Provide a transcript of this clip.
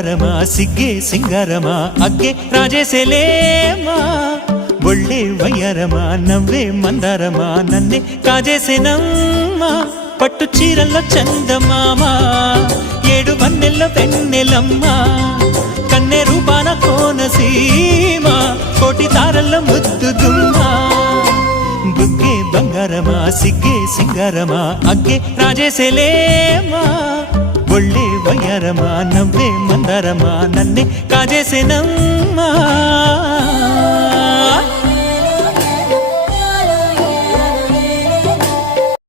ಬಂಗಾರಮಾ ಸಿಗ್ಗೆ ಸಿಂಗಾರಮಾ ಅಗ್ಗೆ ರಾಜೇಸೆಲೇಮಾ ಒಳ್ಳೆ వయ్యారమా నవ్వే మందారమా నన్నే కాజేసేనమ్మా పట్టు చీరల్లో చందమామ ఏడు వన్నెల్లో వెన్నెలమ్మ కన్నె రూపాన కోనసీమ కోటి తారల్లో ముద్దు గుమ్మ బుగ్గే బంగారమా సిగ్గే సింగారమా అగ్గే రాజేసెలేమా ఒళ్ళే వయ్యారమా నవ్వే మందారమా నన్నే కాజేసేనమ్మా